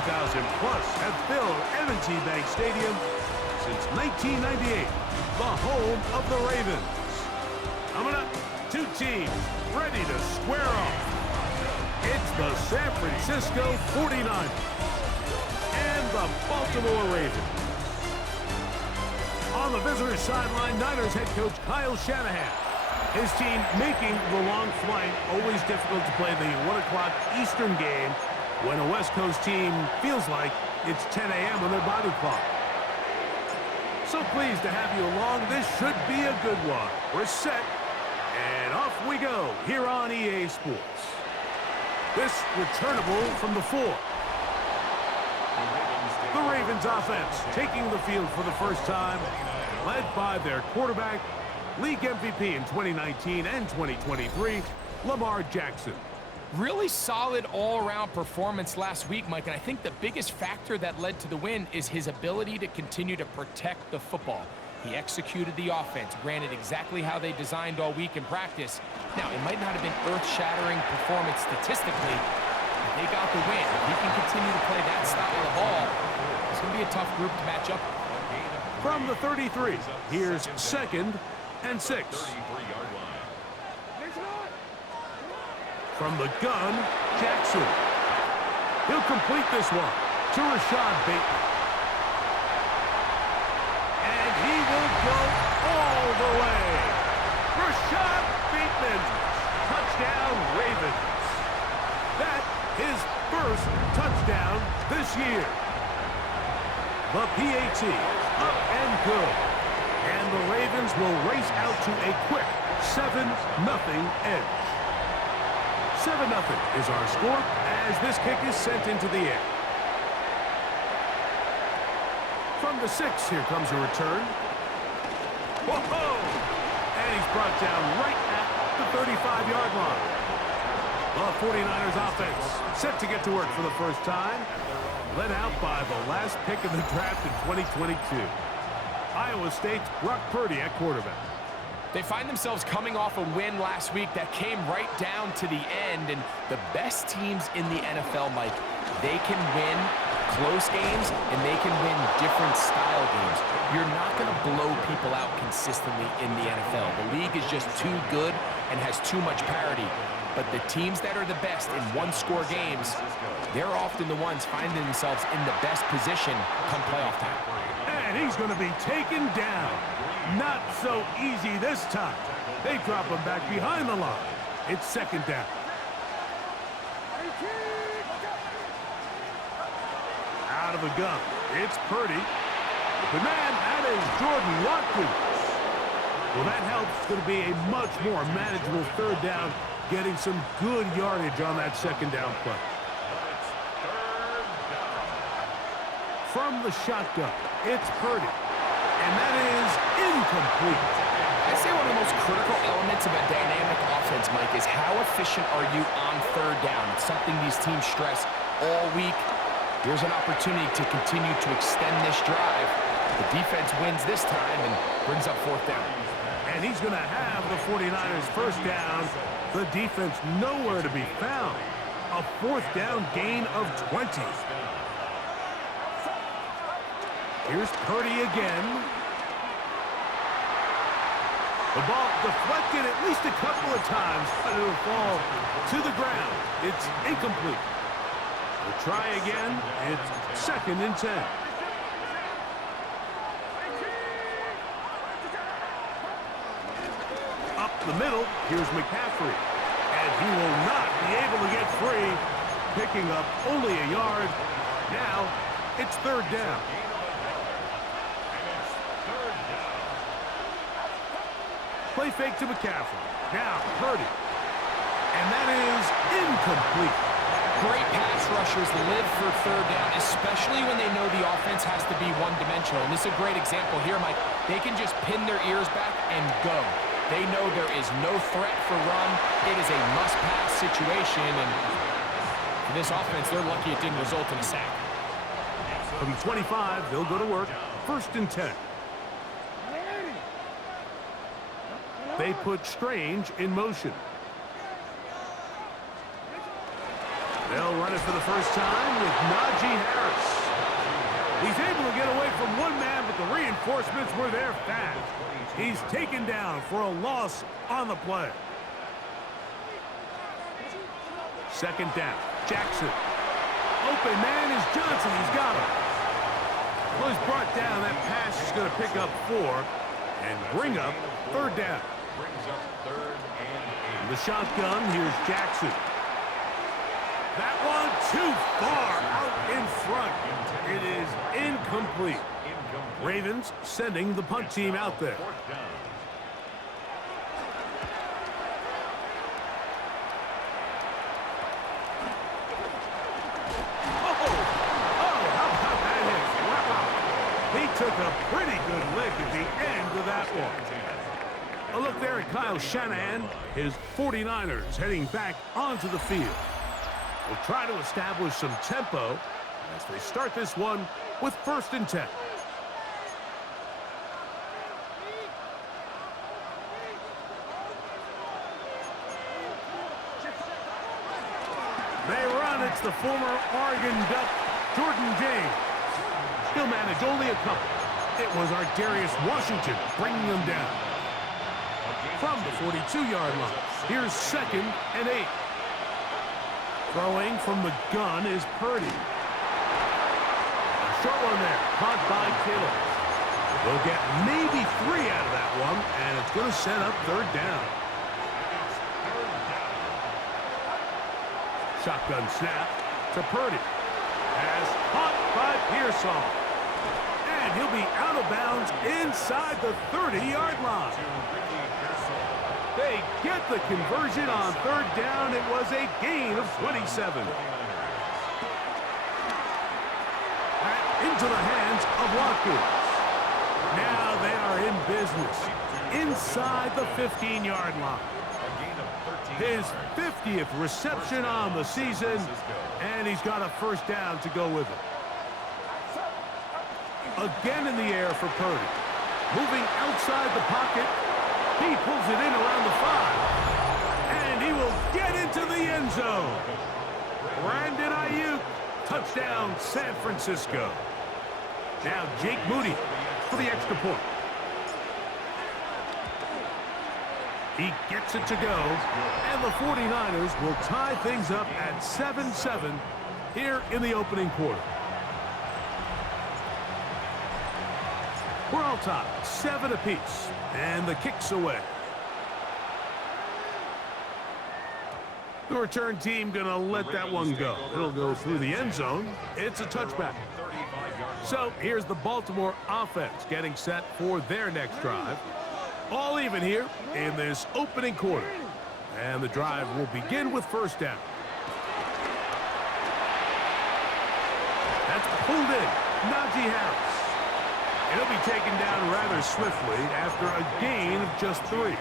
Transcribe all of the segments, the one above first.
plus have filled M&T Bank Stadium since 1998, the home of the Ravens. Coming up, two teams ready to square off. It's the San Francisco 49ers and the Baltimore Ravens. On the visitor's sideline, Niners head coach Kyle Shanahan. His team making the long flight. Always difficult to play the 1 o'clock Eastern game when a West Coast team feels like it's 10 a.m. on their body clock. So pleased to have you along. This should be a good one. We're set, and off we go here on EA Sports. This returnable from the 4. The Ravens offense taking the field for the first time, led by their quarterback, league MVP in 2019 and 2023, Lamar Jackson. Really solid all-around performance last week, Mike, and I think the biggest factor that led to the win is his ability to continue to protect the football. He executed the offense, ran it exactly how they designed all week in practice. Now, it might not have been earth-shattering performance statistically, but they got the win. If he can continue to play that style of ball, it's going to be a tough group to match up. From the 33, here's 2nd and 6. From the gun, Jackson. He'll complete this one to Rashad Bateman. And he will go all the way. Rashad Bateman, touchdown Ravens. That his first touchdown this year. The PAT, up and good. And the Ravens will race out to a quick 7-0 edge. 7-0 is our score as this kick is sent into the air. From the 6, here comes a return. Whoa! And he's brought down right at the 35-yard line. The 49ers offense set to get to work for the first time. Led out by the last pick of the draft in 2022. Iowa State's Brock Purdy at quarterback. They find themselves coming off a win last week that came right down to the end, and the best teams in the NFL, Mike, they can win close games and they can win different style games. You're not going to blow people out consistently in the NFL. The league is just too good and has too much parity. But the teams that are the best in one-score games, they're often the ones finding themselves in the best position come playoff time. And he's going to be taken down. Not so easy this time. They drop him back behind the line. It's 2nd down. Out of the gun. It's Purdy. The man, that is Jordan Watkins. Well, that helps. It's going to be a much more manageable 3rd down, getting some good yardage on that 2nd down play. From the shotgun, it's Purdy. And that is incomplete. I say one of the most critical elements of a dynamic offense, Mike, is how efficient are you on 3rd down? It's something these teams stress all week. Here's an opportunity to continue to extend this drive. The defense wins this time and brings up 4th down. And he's going to have the 49ers 1st down. The defense nowhere to be found. A 4th down gain of 20. Here's Purdy again. The ball deflected at least a couple of times, but it'll fall to the ground. It's incomplete. We'll try again. It's 2nd and 10. Up the middle, here's McCaffrey. And he will not be able to get free, picking up only a yard. Now, it's 3rd down. Play fake to McCaffrey. Now, Purdy. And that is incomplete. Great pass rushers live for 3rd down, especially when they know the offense has to be one-dimensional. And this is a great example here, Mike. They can just pin their ears back and go. They know there is no threat for run. It is a must-pass situation. And for this offense, they're lucky it didn't result in a sack. From 25, they'll go to work. 1st and 10. They put Strange in motion. They'll run it for the first time with Najee Harris. He's able to get away from one man, but the reinforcements were there fast. He's taken down for a loss on the play. Second down, Jackson. Open man is Johnson. He's got him. Well, he's brought down. That pass is going to pick up 4 and bring up third down. In the shotgun, here's Jackson. That one too far out in front. It is incomplete. Ravens sending the punt team out there. Took a pretty good lick at the end of that one. A look there at Kyle Shanahan. His 49ers heading back onto the field. Will try to establish some tempo as they start this one with 1st and 10. They run. It's the former Oregon Duck, Jordan James. He'll manage only a couple. It was Darius Washington bringing them down. From the 42-yard line, here's 2nd and 8. Throwing from the gun is Purdy. A short one there, caught by Kittle. They'll get maybe 3 out of that one, and it's going to set up 3rd down. Shotgun snap to Purdy. Pass caught by Pearsall. And he'll be out of bounds inside the 30-yard line. They get the conversion on 3rd down. It was a gain of 27. Back into the hands of Watkins. Now they are in business inside the 15-yard line. His 50th reception on the season, and he's got a 1st down to go with it. Again in the air for Purdy. Moving outside the pocket. He pulls it in around the 5. And he will get into the end zone. Brandon Ayuk. Touchdown, San Francisco. Now Jake Moody for the extra point. He gets it to go. And the 49ers will tie things up at 7-7 here in the opening quarter. We're all tied, 7 apiece, and the kick's away. The return team going to let that one go. It'll go through the end zone. It's a touchback. So here's the Baltimore offense getting set for their next drive. All even here in this opening quarter. And the drive will begin with 1st down. That's pulled in. Najee Harris. He'll be taken down rather swiftly after a gain of just 3.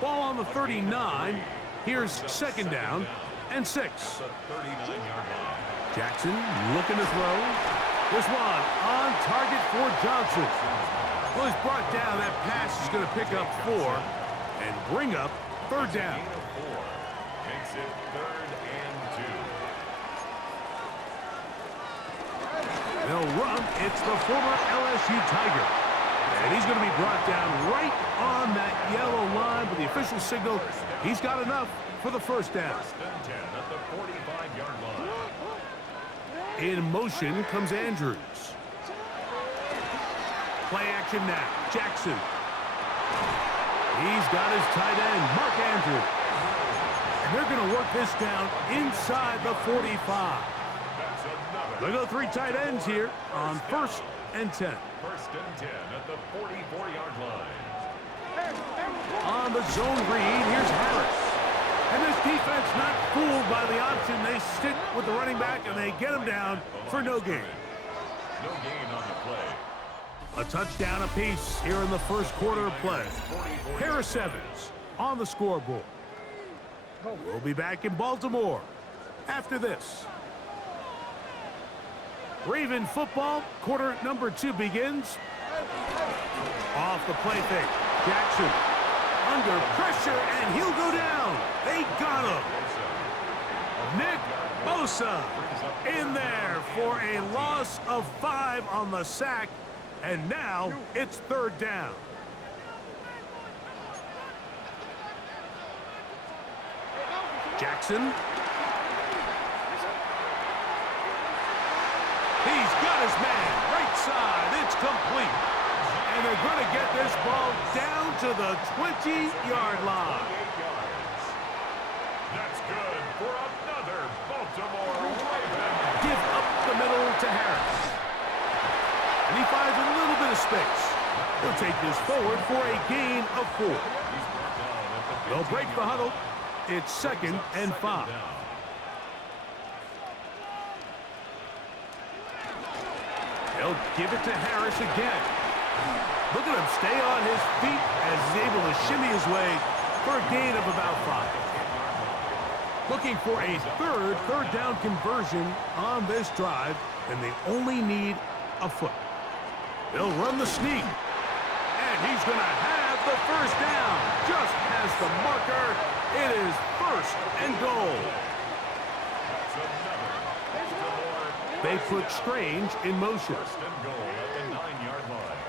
Ball on the 39. Here's 2nd down and 6. Jackson looking to throw. There's one on target for Johnson. Well, he's brought down. That pass is going to pick up 4 and bring up 3rd down. Makes it 3rd and 2. They'll run. It's the former LSU Tiger. And he's going to be brought down right on that yellow line with the official signal. He's got enough for the 1st down. 1st and 10 at the 45-yard line. In motion comes Andrews. Play action now. Jackson. He's got his tight end, Mark Andrews. And they're going to work this down inside the 45. They go 3 tight ends here on 1st and 10. 1st and 10 at the 44-yard line. On the zone read, here's Harris. And this defense not fooled by the option. They stick with the running back, and they get him down for no gain. No gain on the play. A touchdown apiece here in the 1st quarter of play. Harris Evans on the scoreboard. We'll be back in Baltimore after this. Raven football, quarter number 2 begins. Off the play fake. Jackson under pressure, and he'll go down. They got him. Nick Bosa in there for a loss of 5 on the sack, and now it's 3rd down. Jackson. He's got his man, right side, it's complete. And they're going to get this ball down to the 20-yard line. That's good for another Baltimore Raven. Give up the middle to Harris. And he finds a little bit of space. He'll take this forward for a gain of 4. They'll break the huddle. It's 2nd and 5. They'll give it to Harris again. Look at him stay on his feet as he's able to shimmy his way for a gain of about 5. Looking for a third down conversion on this drive, and they only need a foot. They'll run the sneak. And he's going to have the 1st down. Just past the marker. It is 1st and goal. They put Strange in motion. 1st and goal at the 9-yard line.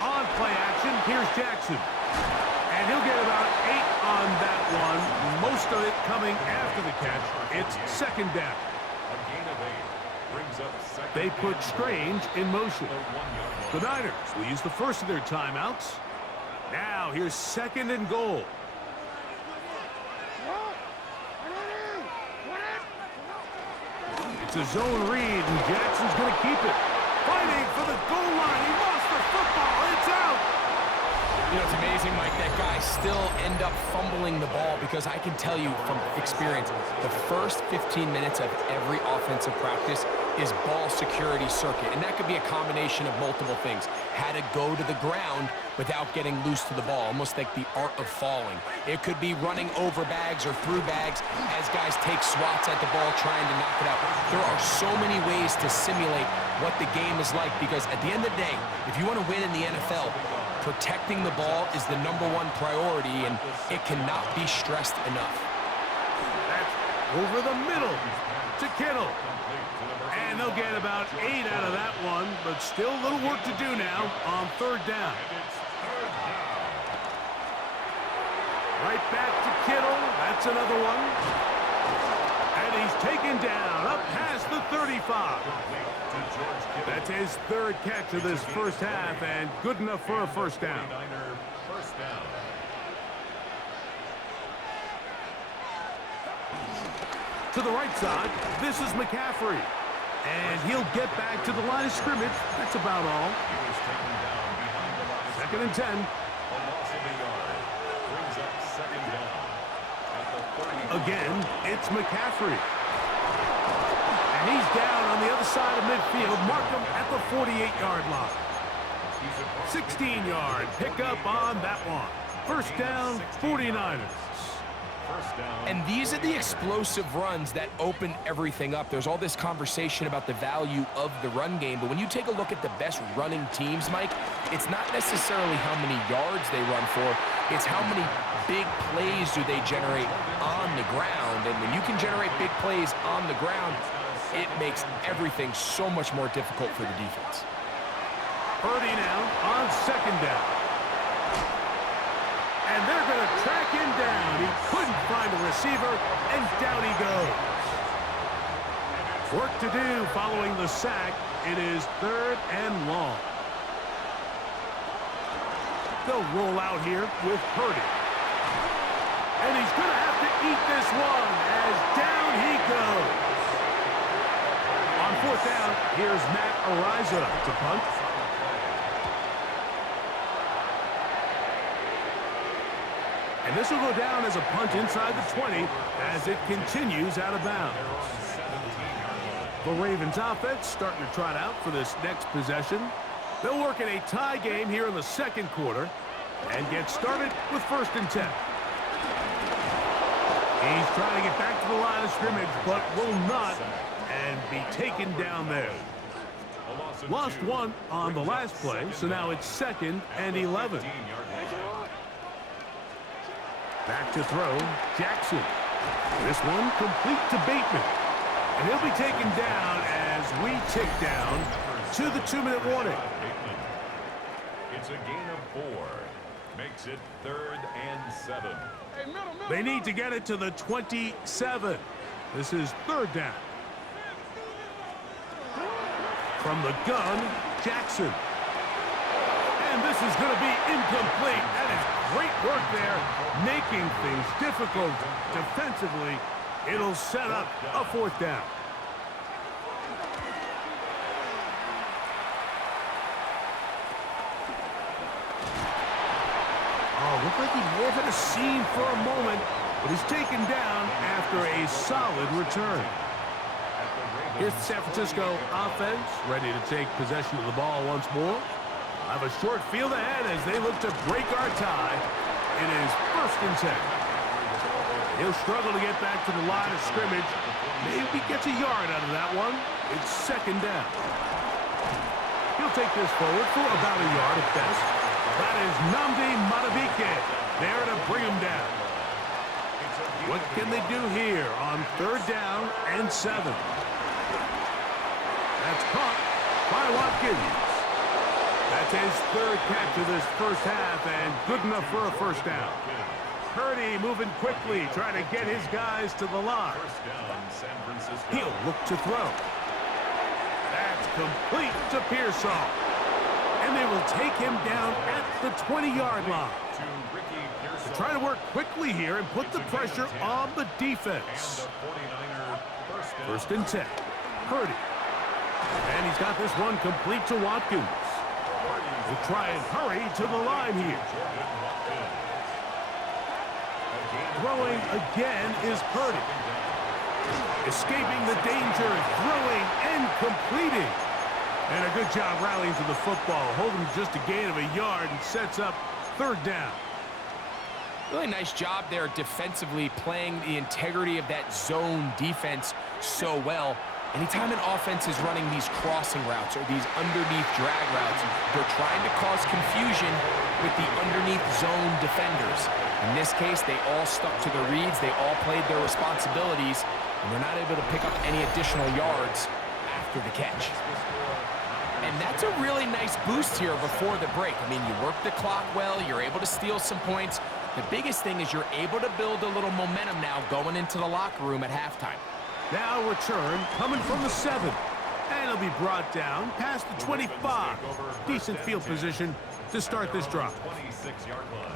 On play action, here's Jackson. And he'll get about 8 on that one. Most of it coming after the catch. It's 2nd down. A gain of 8 brings up 2nd. They put Strange in motion. The Niners will use the first of their timeouts. Now here's 2nd and goal. It's a zone read, and Jackson's going to keep it. Fighting for the goal line. He lost the football. It's out. You know, it's amazing, Mike, that guys still end up fumbling the ball, because I can tell you from experience, the first 15 minutes of every offensive practice is ball security circuit, and that could be a combination of multiple things. How to go to the ground without getting loose to the ball, almost like the art of falling. It could be running over bags or through bags as guys take swats at the ball trying to knock it out. There are so many ways to simulate what the game is like, because at the end of the day, if you want to win in the NFL, protecting the ball is the #1 priority, and it cannot be stressed enough. That's over the middle to Kittle. And they'll get about 8 out of that one, but still a little work to do now on 3rd down. Right back to Kittle. That's another one. And he's taken down up past the 35. That's his 3rd catch of this first half, and good enough for a 1st down. To the right side, this is McCaffrey. And he'll get back to the line of scrimmage. That's about all. 2nd and 10. Again, it's McCaffrey. And he's down on the other side of midfield. Mark him at the 48-yard line. 16-yard pickup on that one. 1st down, 49ers. And these are the explosive runs that open everything up. There's all this conversation about the value of the run game, but when you take a look at the best running teams, Mike, it's not necessarily how many yards they run for, it's how many big plays do they generate on the ground. And when you can generate big plays on the ground, it makes everything so much more difficult for the defense. Purdy now on 2nd down. And they're going to track him down. He couldn't find a receiver, and down he goes. Work to do following the sack. It is 3rd and long. They'll roll out here with Purdy. And he's going to have to eat this one as down he goes. On 4th down, here's Matt Ariza to punt. And this will go down as a punt inside the 20 as it continues out of bounds. The Ravens offense starting to trot out for this next possession. They'll work in a tie game here in the 2nd quarter and get started with 1st and 10. He's trying to get back to the line of scrimmage, but will not, and be taken down there. Lost 1 on the last play, so now it's 2nd and 11. Back to throw, Jackson. This one complete to Bateman. And he'll be taken down as we tick down to the 2-minute warning. It's a gain of 4. Makes it 3rd and 7. They need to get it to the 27. This is 3rd down. From the gun, Jackson. And this is going to be incomplete. That is great work there, making things difficult defensively. It'll set up a 4th down. Oh, looked like he may have had a seam for a moment, but he's taken down after a solid return. Here's the San Francisco offense, ready to take possession of the ball once more. Have a short field ahead as they look to break our tie. It is 1st and 10. He'll struggle to get back to the line of scrimmage. Maybe gets a yard out of that one. It's 2nd down. He'll take this forward for about a yard at best. That is Nnamdi Madubuike there to bring him down. What can they do here on 3rd down and 7? That's caught by Watkins. That's his 3rd catch of this first half and good enough for a 1st down. Purdy moving quickly, trying to get his guys to the line. He'll look to throw. That's complete to Pearsall. And they will take him down at the 20-yard line. They're trying to work quickly here and put the pressure on the defense. 1st and 10. Purdy. And he's got this one complete to Watkins. We'll try and hurry to the line here. Throwing again is Purdy. Escaping the danger, throwing and completing. And a good job rallying to the football, holding just a gain of a yard and sets up 3rd down. Really nice job there defensively, playing the integrity of that zone defense so well. Anytime an offense is running these crossing routes or these underneath drag routes, they're trying to cause confusion with the underneath zone defenders. In this case, they all stuck to the reads, they all played their responsibilities, and they're not able to pick up any additional yards after the catch. And that's a really nice boost here before the break. I mean, you work the clock well, you're able to steal some points. The biggest thing is you're able to build a little momentum now going into the locker room at halftime. Now return coming from the 7. And it'll be brought down past the 25. Decent field position to start this drive. 26-yard line.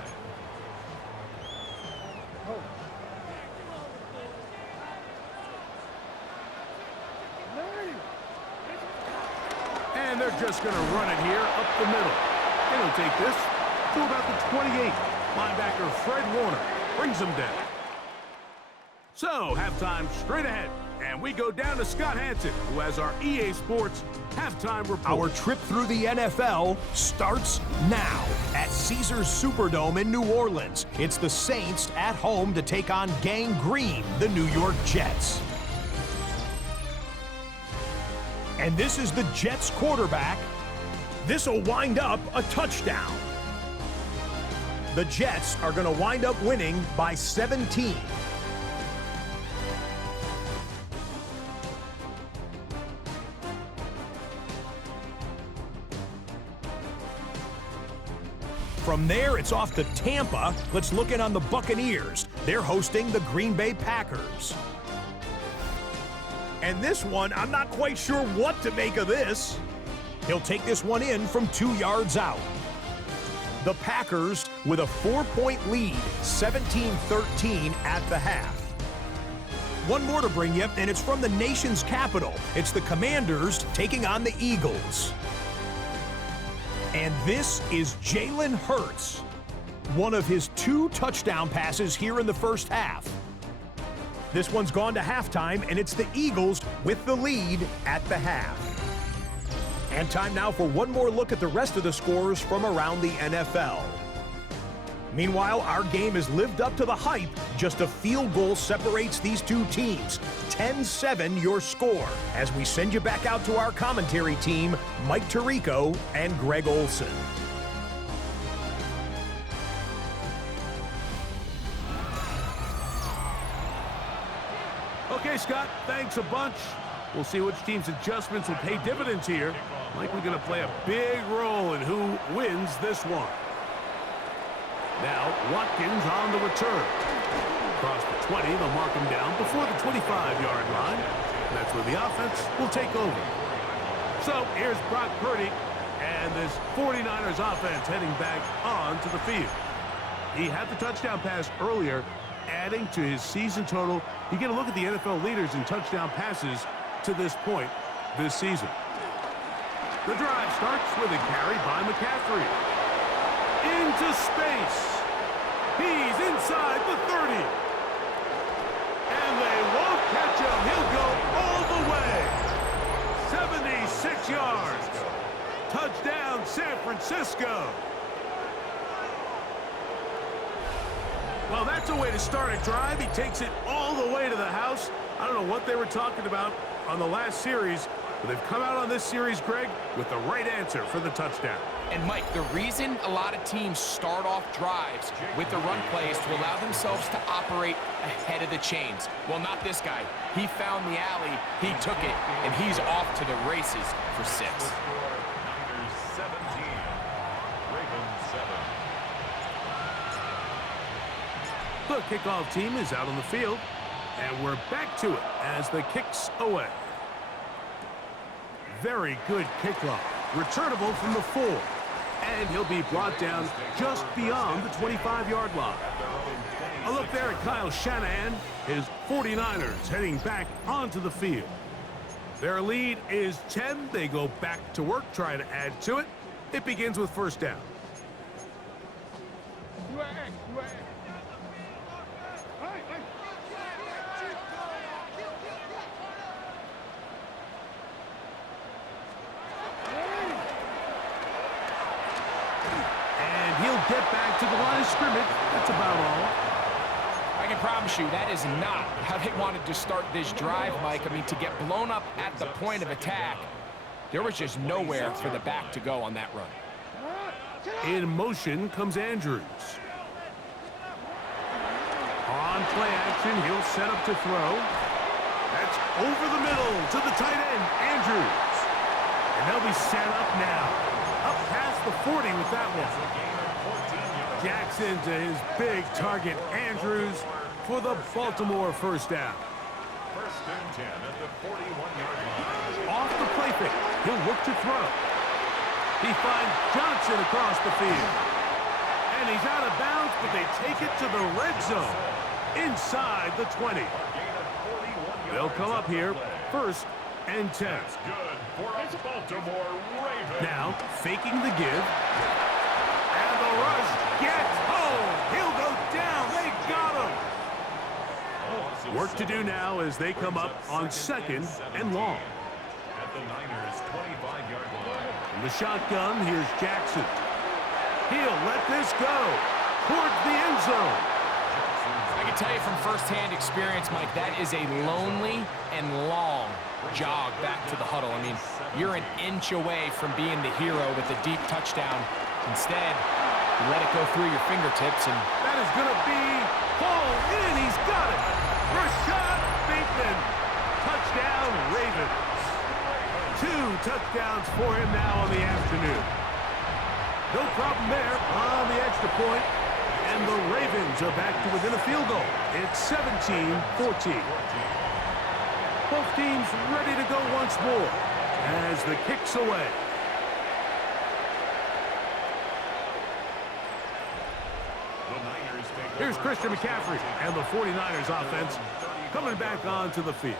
And they're just going to run it here up the middle. And he'll take this to about the 28. Linebacker Fred Warner brings him down. So, halftime straight ahead. And we go down to Scott Hansen, who has our EA Sports halftime report. Our trip through the NFL starts now at Caesars Superdome in New Orleans. It's the Saints at home to take on Gang Green, the New York Jets. And this is the Jets quarterback. This will wind up a touchdown. The Jets are going to wind up winning by 17. From there, it's off to Tampa. Let's look in on the Buccaneers. They're hosting the Green Bay Packers. And this one, I'm not quite sure what to make of this. He'll take this one in from 2 yards out. The Packers with a 4-point lead, 17-13 at the half. One more to bring you, and it's from the nation's capital. It's the Commanders taking on the Eagles. And this is Jalen Hurts, one of his 2 touchdown passes here in the first half. This one's gone to halftime, and it's the Eagles with the lead at the half. And time now for one more look at the rest of the scores from around the NFL. Meanwhile, our game has lived up to the hype. Just a field goal separates these two teams. 10-7 your score. As we send you back out to our commentary team, Mike Tirico and Greg Olson. Scott. Thanks a bunch. We'll see which team's adjustments will pay dividends here. Likely going to play a big role in who wins this one. Now, Watkins on the return. Across the 20, they'll mark him down before the 25-yard line. That's where the offense will take over. So, here's Brock Purdy, and this 49ers offense heading back onto the field. He had the touchdown pass earlier, adding to his season total. You get a look at the NFL leaders in touchdown passes to this point this season. The drive starts with a carry by McCaffrey. Into space. He's inside the 30. And they won't catch him. He'll go all the way. 76 yards. Touchdown, San Francisco. Well, that's a way to start a drive. He takes it all the way to the house. I don't know what they were talking about on the last series, but they've come out on this series, Greg, with the right answer for the touchdown. And, Mike, the reason a lot of teams start off drives with the run play is to allow themselves to operate ahead of the chains. Well, not this guy. He found the alley, he took it, and he's off to the races for 6. Niners 17, Ravens 7. The kickoff team is out on the field, and we're back to it as the kick's away. Very good kickoff. Returnable from the 4. And he'll be brought down just beyond the 25-yard line. A look there at Kyle Shanahan. His 49ers heading back onto the field. Their lead is 10. They go back to work, trying to add to it. It begins with first down. Get back to the line of scrimmage. That's about all. I can promise you that is not how they wanted to start this drive, Mike. I mean, to get blown up at the point of attack, there was just nowhere for the back to go on that run. In motion comes Andrews. On play action, he'll set up to throw. That's over the middle to the tight end, Andrews. And they'll be set up now. Up past the 40 with that one. Jackson to his big target, Andrews, for the Baltimore first down. First and 10 at the 41-yard line. Off the play fake, he'll look to throw. He finds Johnson across the field. And he's out of bounds, but they take it to the red zone, inside the 20. They'll come up here, first and 10. That's good for a Baltimore Ravens. Now, faking the give. And the rush gets home. He'll go down. They got him. Work to do now as they come up on second and long. At the Niners' 25-yard line. In the shotgun, here's Jackson. He'll let this go towards the end zone. I can tell you from firsthand experience, Mike, that is a lonely and long jog back to the huddle. I mean, you're an inch away from being the hero with a deep touchdown. Instead, you let it go through your fingertips, and that is going to be hauled in. He's got it. Rashad Bateman. Touchdown, Ravens. 2 touchdowns for him now on the afternoon. No problem there on the extra point, and the Ravens are back to within a field goal. It's 17-14. Both teams ready to go once more as the kick's away. Here's Christian McCaffrey and the 49ers offense coming back onto the field.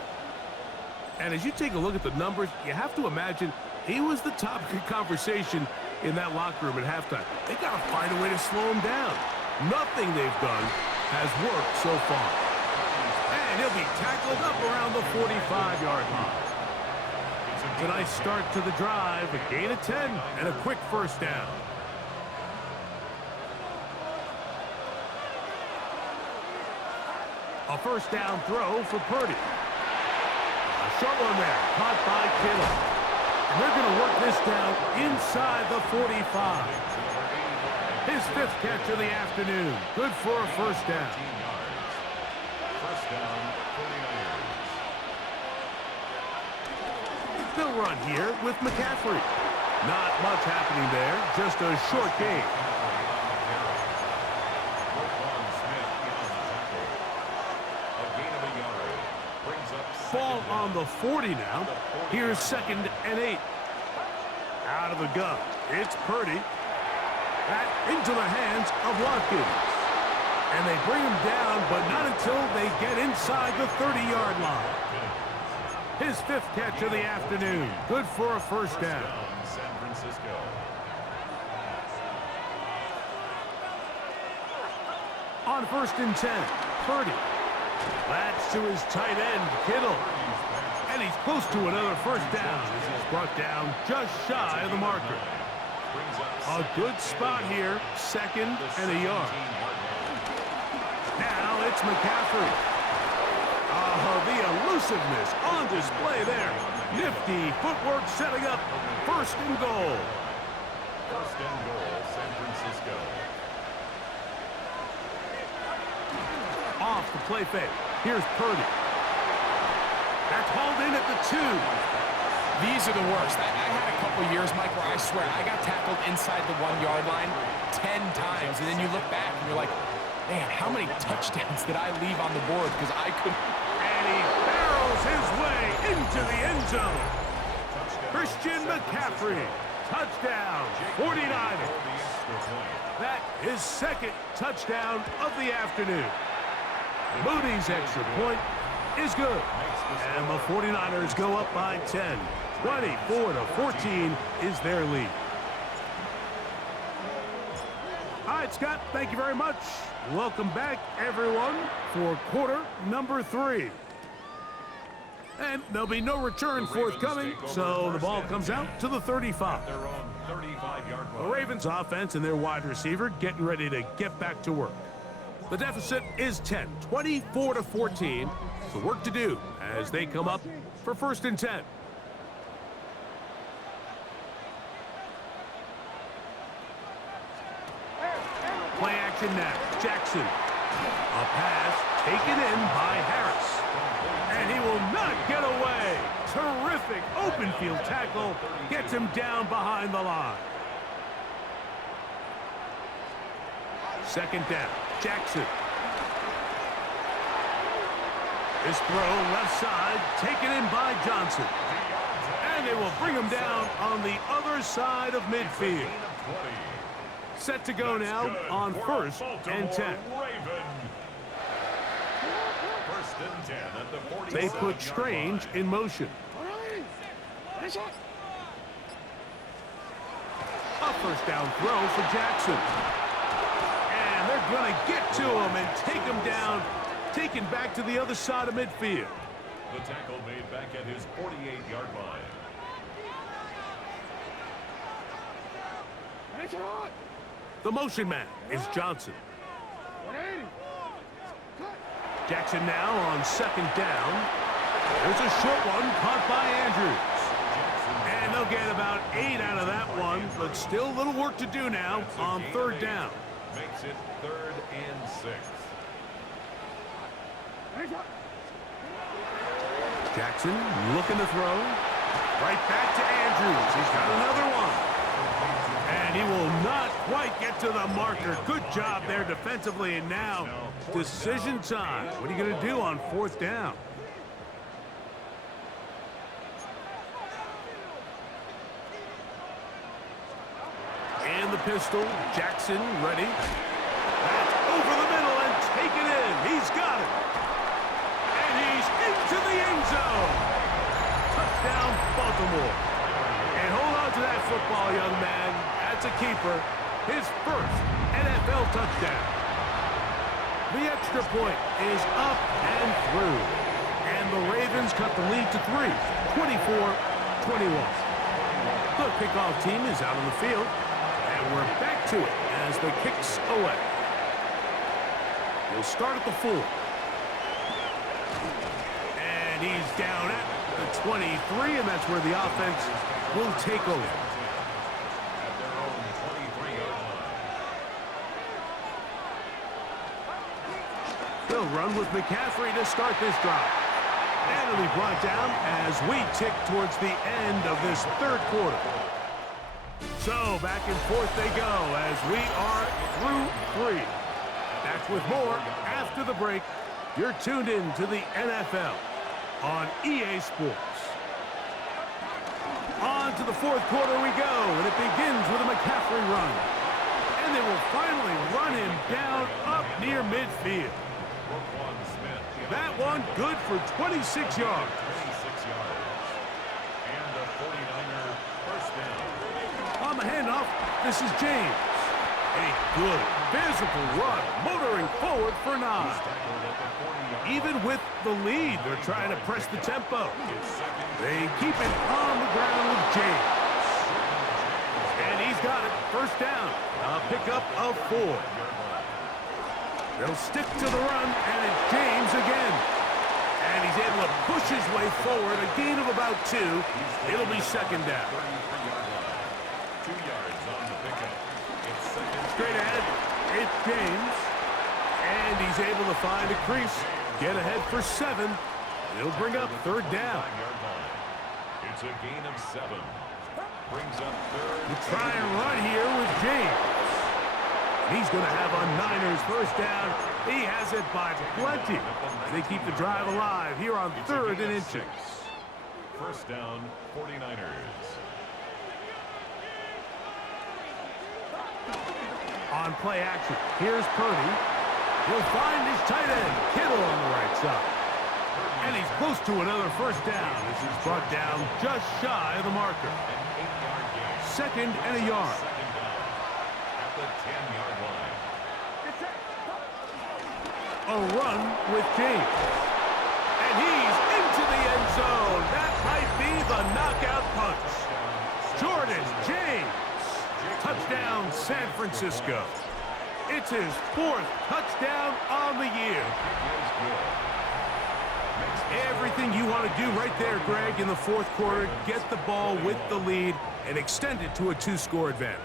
And as you take a look at the numbers, you have to imagine he was the topic of conversation in that locker room at halftime. They got to find a way to slow him down. Nothing they've done has worked so far. And he'll be tackled up around the 45-yard line. It's a nice start to the drive, a gain of 10, and a quick first down. A first down throw for Purdy. A short one there, caught by Kittle. And they're going to work this down inside the 45. His 5th catch of the afternoon. Good for a first down. First down, 49ers. They'll run here with McCaffrey. Not much happening there, just a short game. Ball on the 40 now. Here's 2nd and 8. Out of the gun. It's Purdy. That into the hands of Watkins. And they bring him down, but not until they get inside the 30-yard line. His 5th catch of the afternoon. Good for a first down. San Francisco. On 1st and 10, Purdy. That's to his tight end, Kittle. And he's close to another first down as he's brought down just shy of the marker. A good spot here, 2nd and a yard. Now it's McCaffrey. The elusiveness on display there. Nifty footwork setting up 1st and goal. 1st and goal, San Francisco. Off the play fake. Here's Purdy. That's hauled in at the 2. These are the worst. I had a couple years, Mike, where I swear I got tackled inside the 1-yard line 10 times, and then you look back and you're like, man, how many touchdowns did I leave on the board because I couldn't. And he barrels his way into the end zone. Christian McCaffrey. Touchdown, 49ers. That is 2nd touchdown of the afternoon. Moody's extra point is good. And the 49ers go up by 10. 24-14 is their lead. All right, Scott, thank you very much. Welcome back, everyone, for quarter number 3. And there'll be no return forthcoming, so the ball comes out to the 35. Their own 35-yard The line. Ravens offense and their wide receiver getting ready to get back to work. The deficit is 10, 24-14. So work to do as they come up for 1st and 10. Play action now. Jackson. A pass taken in by Harris. And he will not get away. Terrific open field tackle. Gets him down behind the line. 2nd down. Jackson. His throw left side taken in by Johnson. And they will bring him down on the other side of midfield. Set to go now on 1st and 10. They put Strange in motion. A first down throw for Jackson. And they're going to get to him and take him down, taken back to the other side of midfield. The tackle made back at his 48-yard line. The motion man is Johnson. Jackson now on 2nd down. There's a short one caught by Andrews. And they'll get about 8 out of that one, but still a little work to do now on 3rd down. Makes it 3rd and 6. Jackson looking to throw. Right back to Andrews. He's got another one. And he will not quite get to the marker. Good job there defensively. And now, decision time. What are you going to do on 4th down? And the pistol. Jackson ready. That's over the middle and taken in. He's got it. And he's into the end zone. Touchdown, Baltimore. And hold on to that football, young man. That's a keeper. His first NFL touchdown. The extra point is up and through. And the Ravens cut the lead to 3, 24-21. The kickoff team is out on the field. And we're back to it as the kick's away. We'll start at the 4. And he's down at the 23, and that's where the offense will take over. At their own 23-yard line. They'll run with McCaffrey to start this drive. And it'll be brought down as we tick towards the end of this third quarter. So back and forth they go as we are through 3. Back with more after the break. You're tuned in to the NFL on EA Sports. On to the fourth quarter we go, and it begins with a McCaffrey run. And they will finally run him down up near midfield. That one good for 26 yards. And a 49er first down. On the handoff, this is James. A good physical run, motoring forward for 9. Even with the lead, they're trying to press the tempo. They keep it on the ground with James. And he's got it. First down. A pickup of 4. They'll stick to the run, and it's James again. And he's able to push his way forward, a gain of about 2. It'll be second down. 2 yards on the pickup. It's second. Straight ahead, it's James. And he's able to find a crease. Get ahead for 7. He'll bring up third down. 5-yard line. It's a gain of 7. Brings up third. You try and run here with James. He's going to have a Niners first down. He has it by plenty. They keep the drive alive here on third and inches. First down, 49ers. On play action, here's Purdy. He'll find his tight end, Kittle, on the right side. And he's close to another first down as he's brought down just shy of the marker. An 8-yard gain. Second and a yard. Second down at the 10-yard line. A run with James. And he's into the end zone. That might be the knockout punch. Jordan James. Touchdown, San Francisco. It's his 4th touchdown on the year. Everything you want to do right there, Greg, in the fourth quarter. Get the ball with the lead and extend it to a 2-score advantage.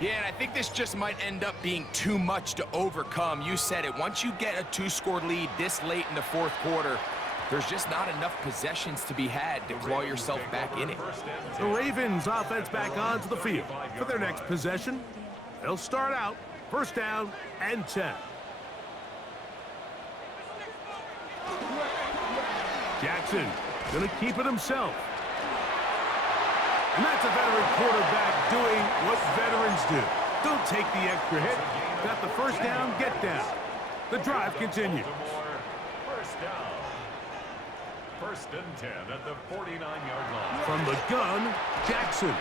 Yeah, and I think this just might end up being too much to overcome. You said it. Once you get a 2-score lead this late in the fourth quarter, there's just not enough possessions to be had to claw yourself back in it. The Ravens offense back onto the field for their next possession. They'll start out first down and 10. Jackson gonna keep it himself. And that's a veteran quarterback doing what veterans do. Don't take the extra hit. Got the first down, get down. The drive continues. First down. First and 10 at the 49-yard line. From the gun, Jackson.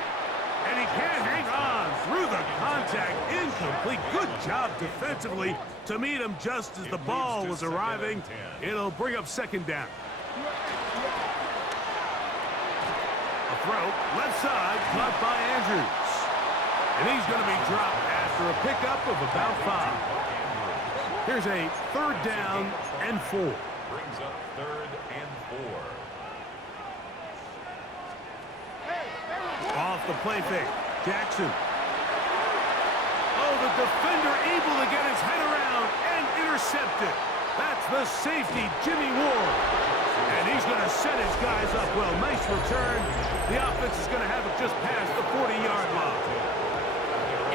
And he can't hang on through the contact. Incomplete. Good job defensively to meet him just as the ball was arriving. It'll bring up second down. A throw, left side, caught by Andrews. And he's going to be dropped after a pickup of about 5. Here's a third down and 4. Brings up third and 4. Off the play fake, Jackson. Oh, the defender able to get his head around and intercept it. That's the safety, Jimmy Ward. And he's going to set his guys up well. Nice return. The offense is going to have it just past the 40-yard line.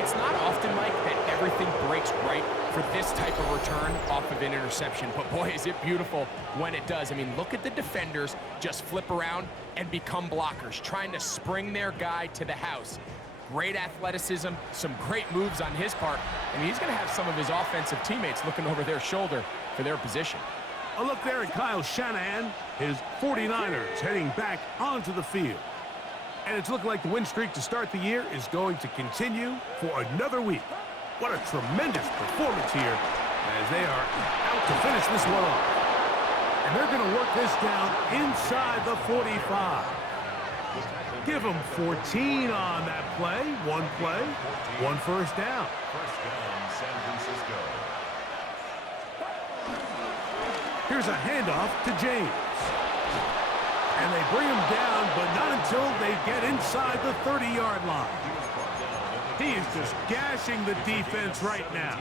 It's not often, Mike, that everything breaks right for this type of return off of an interception. But, boy, is it beautiful when it does. I mean, look at the defenders just flip around and become blockers, trying to spring their guy to the house. Great athleticism, some great moves on his part. I mean, he's going to have some of his offensive teammates looking over their shoulder for their position. A look there at Kyle Shanahan, his 49ers heading back onto the field. And it's looking like the win streak to start the year is going to continue for another week. What a tremendous performance here as they are out to finish this one off. And they're going to work this down inside the 45. Give them 14 on that play. One first down. First down, San Francisco. Here's a handoff to James. And they bring him down, but not until they get inside the 30-yard line. He is just gashing the defense right now.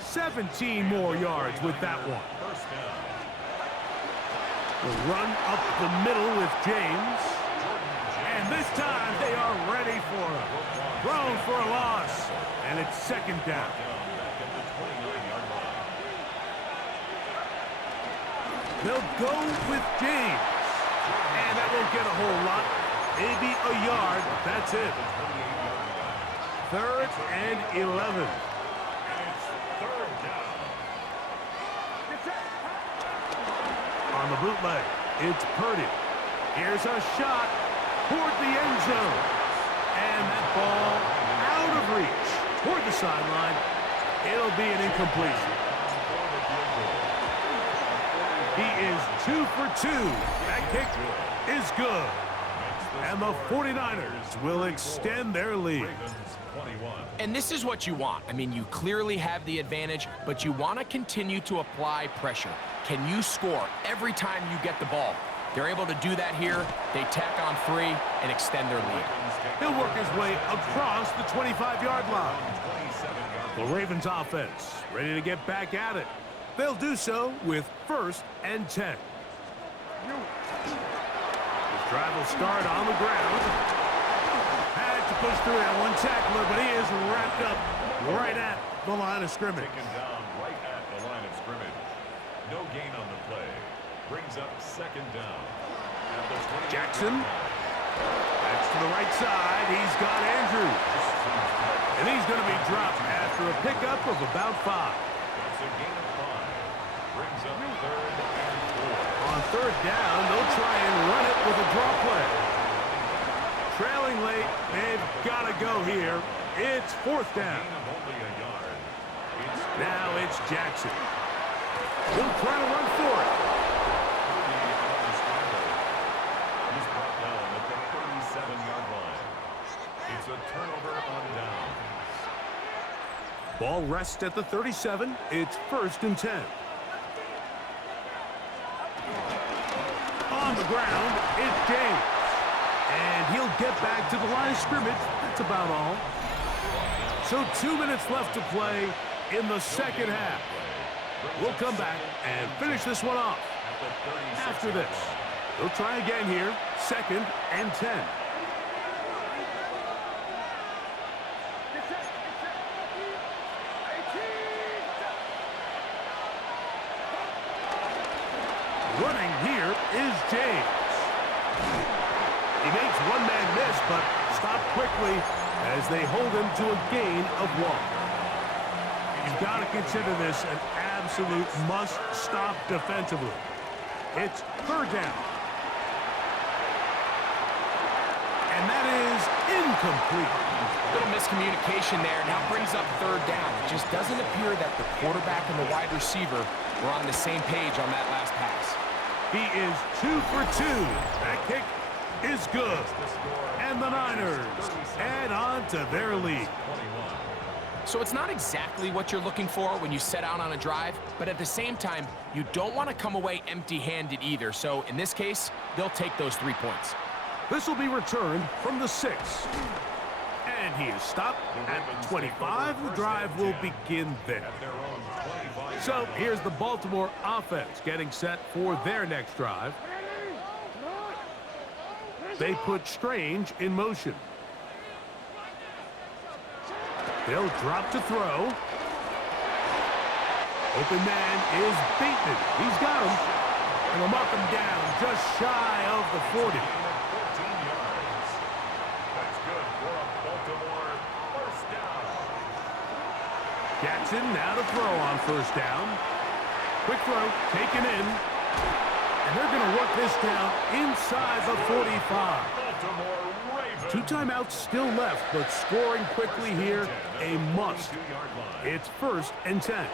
17 more yards with that one. First down. The run up the middle with James. And this time they are ready for him. Thrown for a loss. And it's second down. They'll go with James. And that won't get a whole lot. Maybe a yard. That's it. 3rd and 11. On the bootleg, it's Purdy. Here's a shot toward the end zone. And that ball out of reach toward the sideline. It'll be an incompletion. He is 2 for 2. That kick is good. And the 49ers will extend their lead. And this is what you want. I mean, you clearly have the advantage, but you want to continue to apply pressure. Can you score every time you get the ball? They're able to do that here. They tack on 3 and extend their lead. He'll work his way across the 25-yard line. The Ravens offense ready to get back at it. They'll do so with 1st and 10. His drive will start on the ground. Had to push through that one tackler, but he is wrapped up right at the line of scrimmage. Taken down right at the line of scrimmage. No gain on the play. Brings up second down. Jackson. That's to the right side. He's got Andrews. And he's going to be dropped after a pickup of about 5. That's a gain of 5. Brings up 3rd and 4. On 3rd down, they'll try and run it with a draw play. Trailing late, they've got to go here. It's 4th down. Gain of only a yard. Now it's Jackson. He'll try to run for it. He's brought down at the 37-yard line. It's a turnover on downs. Ball rests at the 37. It's 1st and 10. On the ground, it's James. And he'll get back to the line of scrimmage. That's about all. So 2 minutes left to play in the second half. We'll come back and finish this one off. After this, they'll try again here. 2nd and 10. Running here is James. He makes one man miss, but stopped quickly as they hold him to a gain of 1. You've got to consider this an absolute must-stop defensively. It's 3rd down. And that is incomplete. Little miscommunication there. Now brings up 3rd down. It just doesn't appear that the quarterback and the wide receiver were on the same page on that last pass. He is 2 for 2. That kick is good. And the Niners add on to their lead. So it's not exactly what you're looking for when you set out on a drive, but at the same time, you don't want to come away empty-handed either. So in this case, they'll take those 3 points. This will be returned from the 6. And he is stopped at the 25. The drive will begin there. So here's the Baltimore offense getting set for their next drive. They put Strange in motion. They'll drop to throw. Open man is Bateman. He's got him. And they'll mark him down just shy of the 40. 14 yards. That's good for a Baltimore 1st down. Jackson now to throw on 1st down. Quick throw taken in. And they're going to work this down inside the 45. Baltimore Ravens. 2 timeouts still left, but scoring quickly here, a must. It's 1st and 10.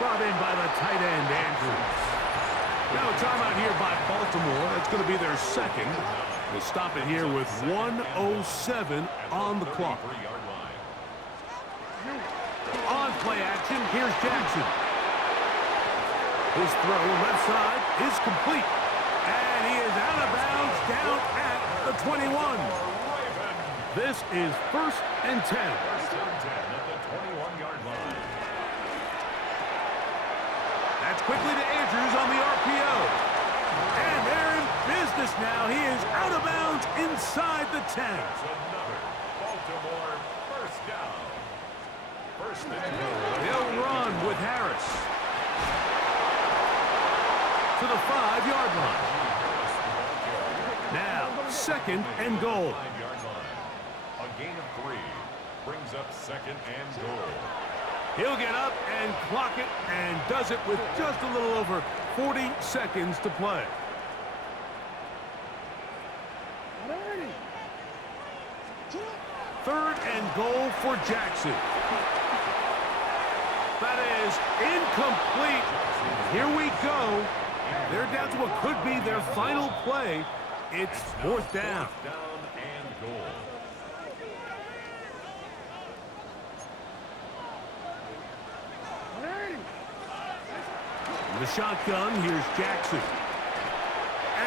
Brought in by the tight end, Andrews. Now a timeout here by Baltimore. That's going to be their 2nd. We'll stop it here with 1:07 on the clock. On play action, here's Jackson. His throw left side is complete. And he is out of bounds down at the 21. This is 1st and 10. 1st and 10 at the 21-yard line. That's Out of bounds inside the 10. That's another Baltimore first down. First and goal. They'll run with Harris to the 5-yard line. Now, second and goal. 5-yard line. A gain of 3 brings up second and goal. He'll get up and clock it, and does it with just a little over 40 seconds to play. Third and goal for Jackson. That is incomplete. Here we go. They're down to what could be their final play. It's fourth down. Fourth down and goal. The shotgun, here's Jackson.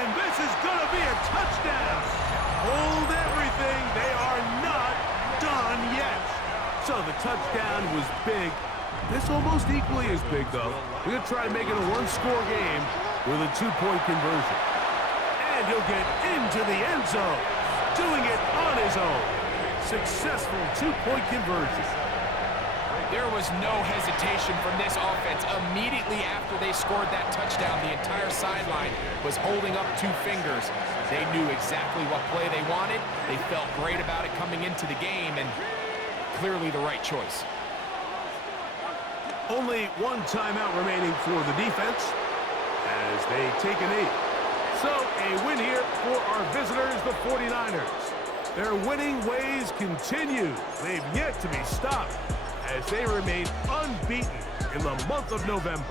And this is going to be a touchdown. Hold everything. They are not done yet. So the touchdown was big. This almost equally as big, though. We're going to try and make it a one-score game with a 2-point conversion. And he'll get into the end zone, doing it on his own. Successful 2-point conversion. There was no hesitation from this offense. Immediately after they scored that touchdown, the entire sideline was holding up 2 fingers. They knew exactly what play they wanted. They felt great about it coming into the game, and clearly the right choice. Only one timeout remaining for the defense as they take a knee. So a win here for our visitors, the 49ers. Their winning ways continue. They've yet to be stopped as they remain unbeaten in the month of November.